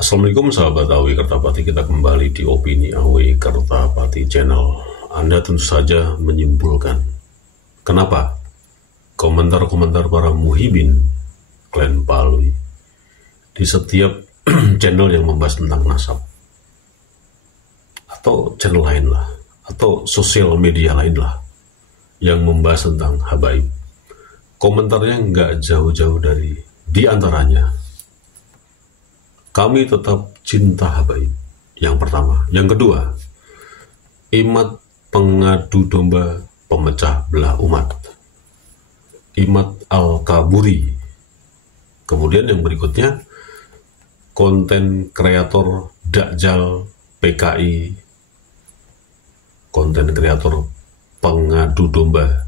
Assalamualaikum sahabat Awi Kertapati, kita kembali di Opini Awi Kertapati Channel. Anda tentu saja menyimpulkan kenapa komentar-komentar para muhibin klan Balawi di setiap channel yang membahas tentang nasab, atau channel lain lah, atau sosial media lain lah yang membahas tentang habaib. Komentarnya nggak jauh-jauh dari diantaranya, kami tetap cinta habaib. Yang pertama. Yang kedua, Imat pengadu domba pemecah belah umat, Imat Al-Kaburi. Kemudian yang berikutnya, konten kreator Dakjal PKI, konten kreator pengadu domba,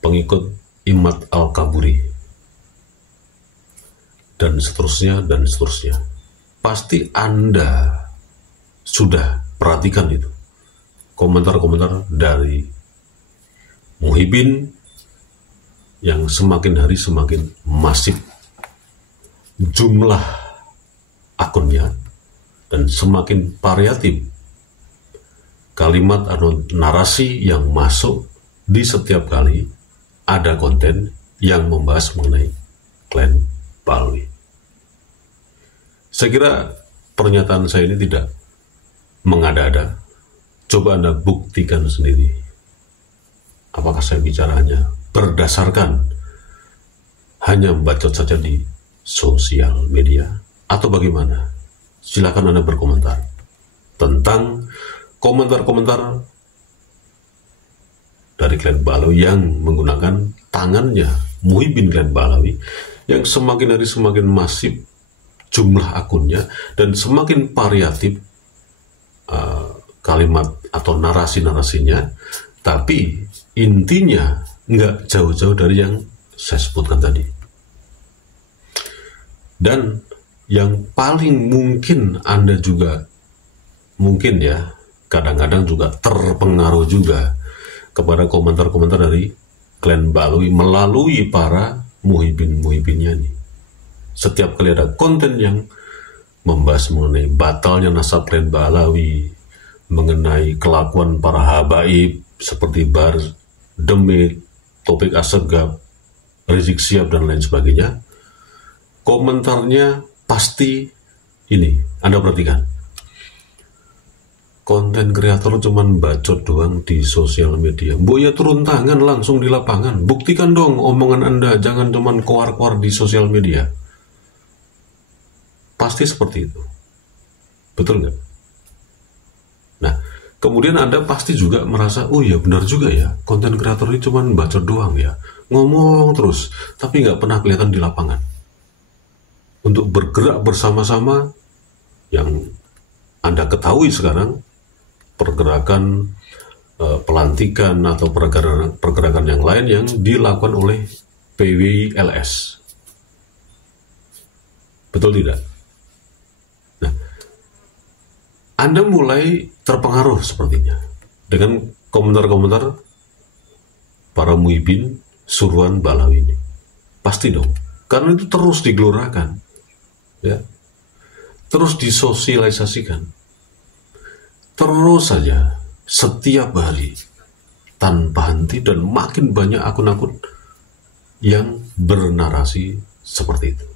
pengikut Imat Al-Kaburi, dan seterusnya dan seterusnya. Pasti Anda sudah perhatikan itu, komentar-komentar dari muhibin yang semakin hari semakin masif jumlah akunnya dan semakin variatif kalimat atau narasi yang masuk di setiap kali ada konten yang membahas mengenai klan Balawi. Saya kira pernyataan saya ini tidak mengada-ada. Coba Anda buktikan sendiri. Apakah saya bicaranya berdasarkan hanya bacot saja di sosial media atau bagaimana? Silakan Anda berkomentar tentang komentar-komentar dari klan Balawi yang menggunakan tangannya muhibin klan Balawi yang semakin hari semakin masif jumlah akunnya dan semakin variatif kalimat atau narasi-narasinya, tapi intinya nggak jauh-jauh dari yang saya sebutkan tadi. Dan yang paling mungkin Anda juga mungkin ya kadang-kadang juga terpengaruh juga kepada komentar-komentar dari klan Balawi melalui para muhibin-muhibinnya nih. Setiap kali ada konten yang membahas mengenai batalnya nasab klan Balawi, mengenai kelakuan para habaib seperti Bar Demit, Topik Assegaf, Rizik Syihab dan lain sebagainya, komentarnya pasti ini. Anda perhatikan, konten kreator cuman bacot doang di sosial media. Boya turun tangan langsung di lapangan. Buktikan dong omongan Anda, jangan cuman koar-koar di sosial media. Pasti seperti itu. Betul nggak? Nah, kemudian Anda pasti juga merasa, oh ya benar juga ya, konten kreator ini cuman bacot doang ya. Ngomong terus, tapi nggak pernah kelihatan di lapangan. Untuk bergerak bersama-sama yang Anda ketahui sekarang, pergerakan pelantikan atau pergerakan yang lain yang dilakukan oleh PWLS. Betul tidak? Nah, Anda mulai terpengaruh sepertinya dengan komentar-komentar para muhibin suruhan Balawi ini. Pasti dong, karena itu terus digelorakan, ya, terus disosialisasikan. Terus saja, setiap hari, tanpa henti dan makin banyak akun-akun yang bernarasi seperti itu.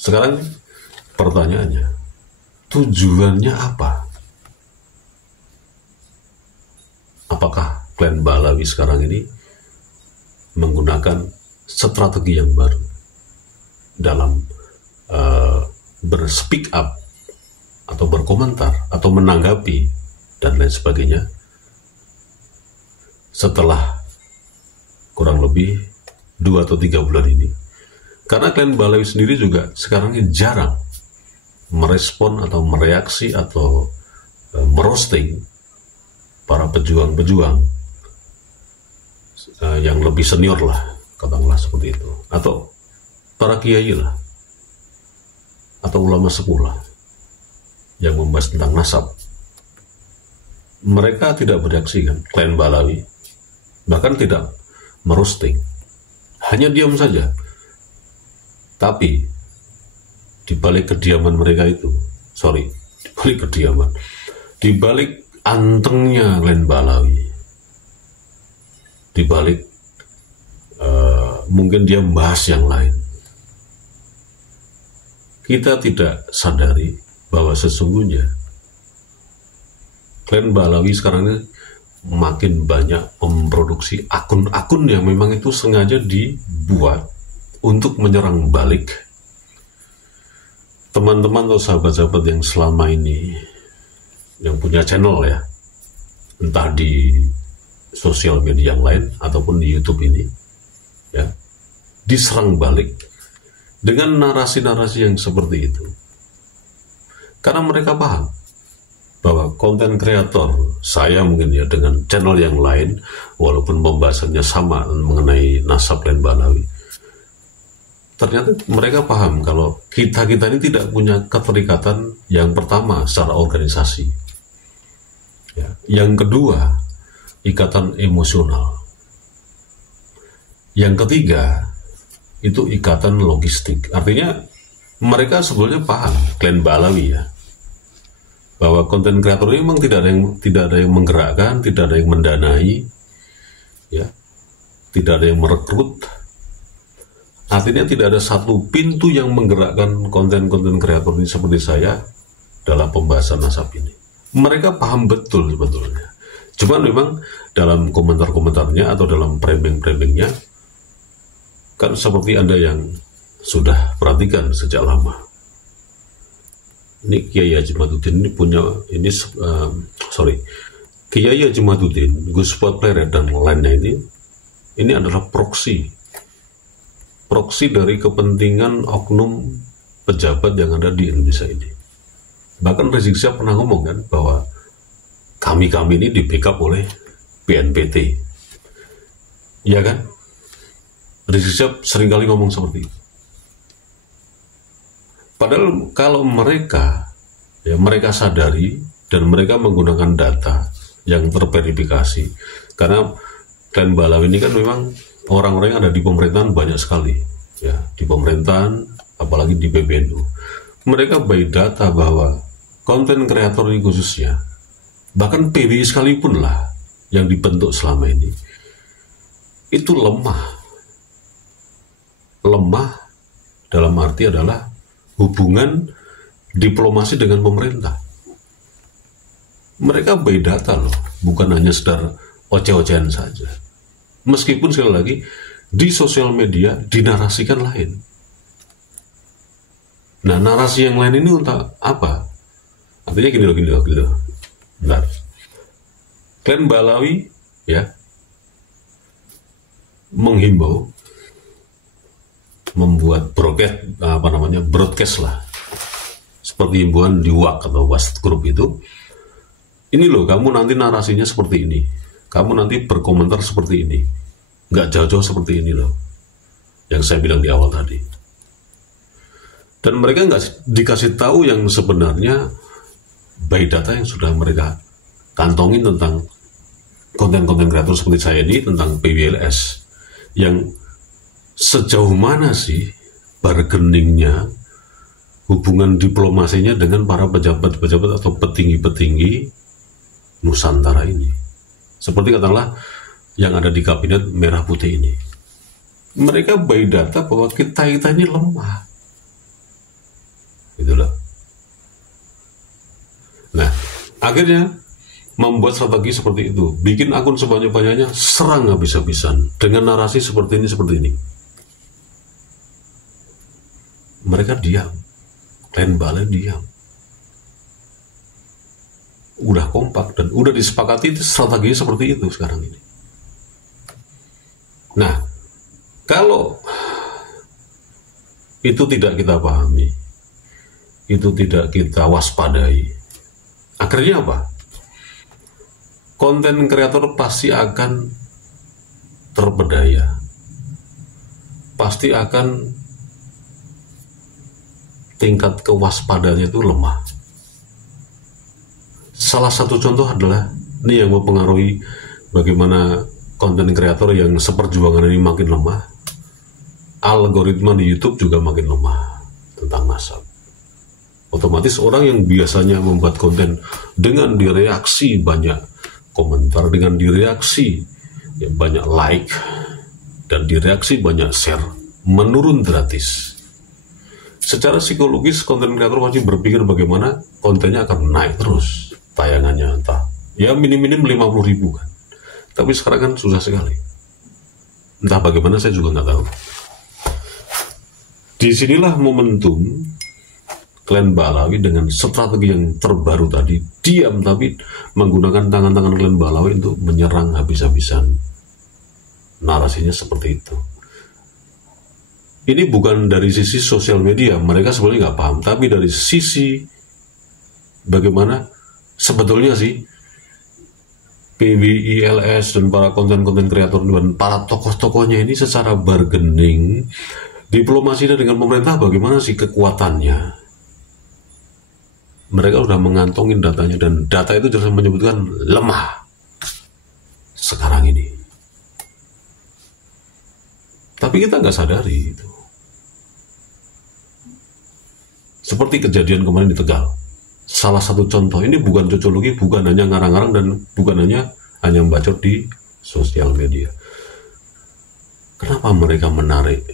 Sekarang pertanyaannya, tujuannya apa? Apakah klan Balawi sekarang ini menggunakan strategi yang baru dalam berspeak up atau berkomentar atau menanggapi dan lain sebagainya setelah kurang lebih 2 atau 3 bulan ini? Karena klan Balawi sendiri juga sekarang ini jarang merespon atau mereaksi atau merosting para pejuang-pejuang yang lebih senior lah, katakanlah seperti itu, atau para kiai lah, atau ulama sepuh lah yang membahas tentang nasab. Mereka tidak bereaksi kan, klan Balawi, bahkan tidak merosting, hanya diam saja. Tapi di balik kediaman mereka itu, di balik antengnya Glenn Balawi, di balik mungkin dia membahas yang lain, kita tidak sadari bahwa sesungguhnya Glenn Balawi sekarang ini makin banyak memproduksi akun-akun yang memang itu sengaja dibuat untuk menyerang balik teman-teman atau sahabat-sahabat yang selama ini yang punya channel ya, entah di sosial media yang lain ataupun di YouTube ini ya, diserang balik dengan narasi-narasi yang seperti itu, karena mereka paham bahwa konten kreator saya mungkin ya dengan channel yang lain, walaupun pembahasannya sama mengenai nasab Glenn Balawi, ternyata mereka paham kalau kita ini tidak punya keterikatan yang pertama secara organisasi ya. Yang kedua, ikatan emosional. Yang ketiga, itu ikatan logistik. Artinya mereka sebetulnya paham, Glenn Balawi ya, bahwa konten kreator ini memang tidak ada yang menggerakkan, tidak ada yang mendanai ya, tidak ada yang merekrut. Artinya tidak ada satu pintu yang menggerakkan konten-konten kreator ini seperti saya dalam pembahasan nasab ini. Mereka paham betul sebetulnya. Cuman memang dalam komentar-komentarnya atau dalam framing-framingnya, kan seperti Anda yang sudah perhatikan sejak lama. Ini Kiai Haji Madudin ini punya, Kiai Haji Madudin, Gus Fuad Pleret dan lainnya ini adalah proksi dari kepentingan oknum pejabat yang ada di Indonesia ini. Bahkan Rizik Syihab pernah ngomong kan bahwa kami ini di backup oleh BNPT, iya kan? Rizik Syihab seringkali ngomong seperti itu. Padahal kalau mereka sadari dan mereka menggunakan data yang terverifikasi, karena Glenn Balawi ini kan memang orang-orang yang ada di pemerintahan banyak sekali ya, di pemerintahan apalagi di PBNU. Mereka by data bahwa konten kreator ini khususnya, bahkan PBI sekalipun lah yang dibentuk selama ini, itu lemah dalam arti adalah hubungan diplomasi dengan pemerintah. Mereka by data loh, bukan hanya sekedar oceh-ocehan saja. Meskipun sekali lagi di sosial media dinarasikan lain. Nah, narasi yang lain ini untuk apa? Artinya gini loh. Bentar. Glenn Balawi ya menghimbau membuat broadcast lah, seperti himbauan di WhatsApp atau WhatsApp grup itu. Ini loh, kamu nanti narasinya seperti ini, kamu nanti berkomentar seperti ini, nggak jauh-jauh seperti ini loh, yang saya bilang di awal tadi. Dan mereka nggak dikasih tahu yang sebenarnya by data yang sudah mereka kantongin tentang konten-konten kreator seperti saya ini, tentang PBLS, yang sejauh mana sih bargainingnya, hubungan diplomasinya dengan para pejabat-pejabat atau petinggi-petinggi Nusantara ini. Seperti katakanlah yang ada di kabinet merah putih ini. Mereka by data bahwa kita ini lemah. Itulah. Nah, akhirnya membuat strategi seperti itu, bikin akun sebanyak-banyaknya, serang habis-habisan dengan narasi seperti ini. Mereka diam, Glenn Balawi diam. Udah kompak dan udah disepakati strateginya seperti itu sekarang ini. Nah, kalau itu tidak kita pahami, itu tidak kita waspadai, akhirnya apa? Konten kreator pasti akan terpedaya, pasti akan tingkat kewaspadaannya itu lemah. Salah satu contoh adalah ini yang mempengaruhi bagaimana konten kreator yang seperjuangan ini makin lemah algoritma di YouTube juga makin lemah tentang nasab. Otomatis orang yang biasanya membuat konten dengan direaksi banyak komentar, dengan direaksi ya, banyak like, dan direaksi banyak share, menurun gratis. Secara psikologis konten kreator pasti berpikir bagaimana kontennya akan naik terus tayangannya, entah ya minim-minim 50.000 kan. Tapi sekarang kan susah sekali. Entah bagaimana saya juga nggak tahu. Disinilah momentum klan Balawi dengan strategi yang terbaru tadi, diam tapi menggunakan tangan-tangan klan Balawi untuk menyerang habis-habisan. Narasinya seperti itu. Ini bukan dari sisi sosial media, mereka sebenarnya nggak paham, tapi dari sisi bagaimana sebetulnya sih PWILS dan para konten-konten kreator dan para tokoh-tokohnya ini secara bargaining diplomasinya dengan pemerintah bagaimana sih kekuatannya. Mereka sudah mengantongin datanya dan data itu jelas menyebutkan lemah sekarang ini. Tapi kita nggak sadari itu. Seperti kejadian kemarin di Tegal. Salah satu contoh, ini bukan cocologi, bukan hanya ngarang-ngarang dan bukan hanya bacot di sosial media. Kenapa mereka menarik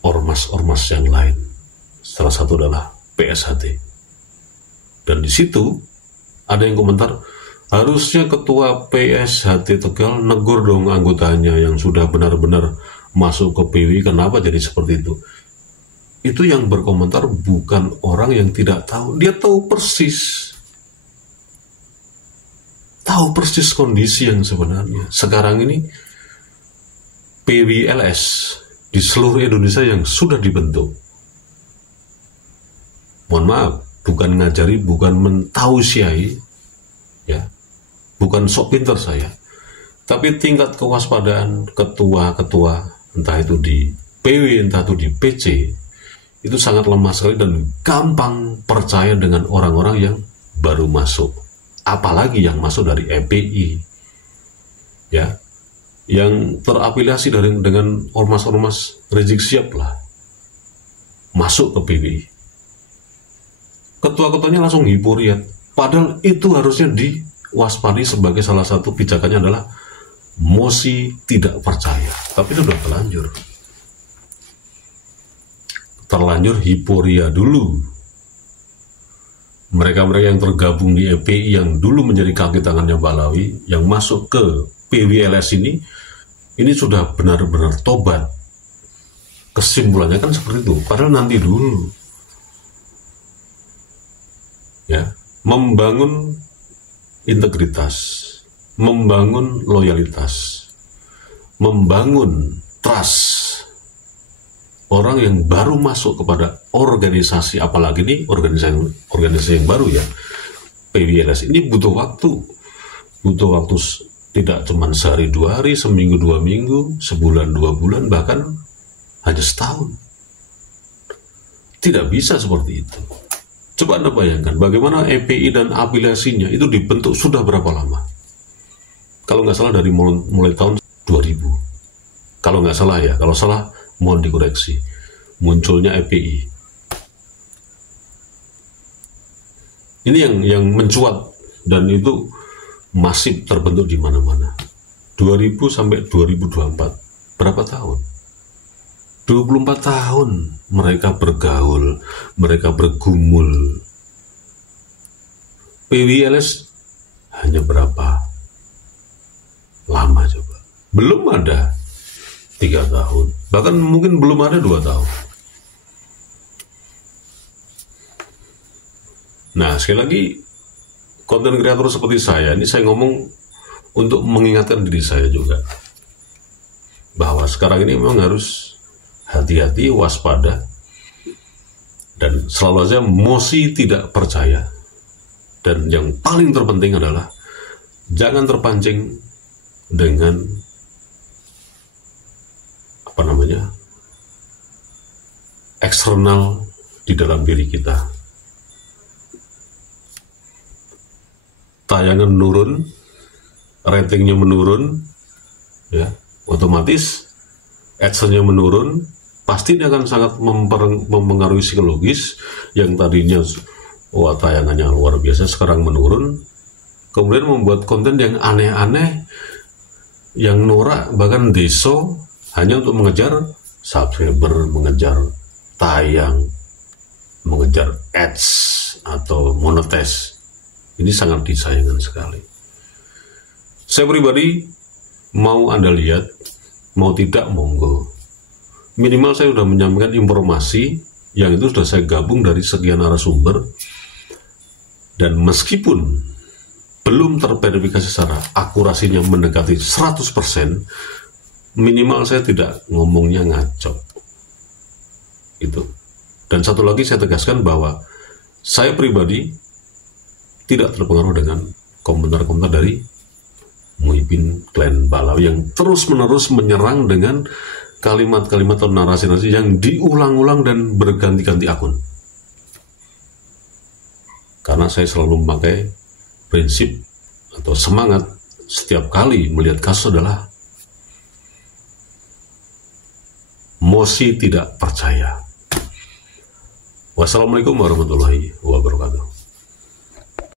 ormas-ormas yang lain? Salah satu adalah PSHT. Dan di situ ada yang komentar, harusnya ketua PSHT Tegal negur dong anggotanya yang sudah benar-benar masuk ke PW, kenapa jadi seperti itu? Itu yang berkomentar bukan orang yang tidak tahu, dia tahu persis kondisi yang sebenarnya. Sekarang ini PWLS di seluruh Indonesia yang sudah dibentuk, mohon maaf, bukan ngajari, bukan mentausiai, ya, bukan sok pinter saya, tapi tingkat kewaspadaan ketua-ketua, entah itu di PW, entah itu di PC, itu sangat lemah sekali dan gampang percaya dengan orang-orang yang baru masuk, apalagi yang masuk dari EPI, ya, yang terafiliasi dengan ormas-ormas Rizik Syihab lah, masuk ke PWI. Ketua-ketuanya langsung hipuriat, padahal itu harusnya diwaspadi sebagai salah satu pijakannya adalah mosi tidak percaya, tapi itu sudah terlanjur hiporia dulu. Mereka-mereka yang tergabung di EPI yang dulu menjadi kaki tangannya Balawi, yang masuk ke PWLS ini sudah benar-benar tobat. Kesimpulannya kan seperti itu, padahal nanti dulu. Ya, membangun integritas, membangun loyalitas, membangun trust. Orang yang baru masuk kepada organisasi, apalagi ini organisasi yang baru ya, PWLS ini butuh waktu tidak cuma sehari 2 hari, seminggu 2 minggu, sebulan 2 bulan, bahkan hanya setahun. Tidak bisa seperti itu. Coba Anda bayangkan bagaimana EPI dan afiliasinya itu dibentuk sudah berapa lama? Kalau nggak salah dari mulai tahun 2000. Kalau nggak salah ya, kalau salah mohon dikoreksi. Munculnya EPI. Ini yang mencuat dan itu masif terbentuk di mana-mana. 2000 sampai 2024. Berapa tahun? 24 tahun mereka bergaul, mereka bergumul. PWLS hanya berapa lama coba? Belum ada 3 tahun, bahkan mungkin belum ada 2 tahun. Nah, sekali lagi, konten kreator seperti saya, ini saya ngomong untuk mengingatkan diri saya juga, bahwa sekarang ini memang harus hati-hati, waspada, dan selalu saja mosi tidak percaya. Dan yang paling terpenting adalah jangan terpancing dengan eksternal di dalam diri kita. Tayangan menurun, ratingnya menurun, ya, otomatis AdSense-nya menurun, pasti dia akan sangat mempengaruhi psikologis. Yang tadinya wah tayangannya luar biasa sekarang menurun, kemudian membuat konten yang aneh-aneh, yang norak, bahkan deso, hanya untuk mengejar subscriber, mengejar tayang, mengejar ads atau monetize. Ini sangat disayangkan sekali. Saya pribadi, mau Anda lihat, mau tidak, monggo. Minimal saya sudah menyampaikan informasi yang itu sudah saya gabung dari sekian narasumber, dan meskipun belum terverifikasi secara akurasinya mendekati 100%, minimal saya tidak ngomongnya ngaco. Itu. Dan satu lagi saya tegaskan bahwa saya pribadi tidak terpengaruh dengan komentar-komentar dari Muhyiddin Klen Balau yang terus-menerus menyerang dengan kalimat-kalimat atau narasi-narasi yang diulang-ulang dan berganti-ganti akun. Karena saya selalu memakai prinsip atau semangat setiap kali melihat kasus adalah mosi tidak percaya. Wassalamualaikum warahmatullahi wabarakatuh.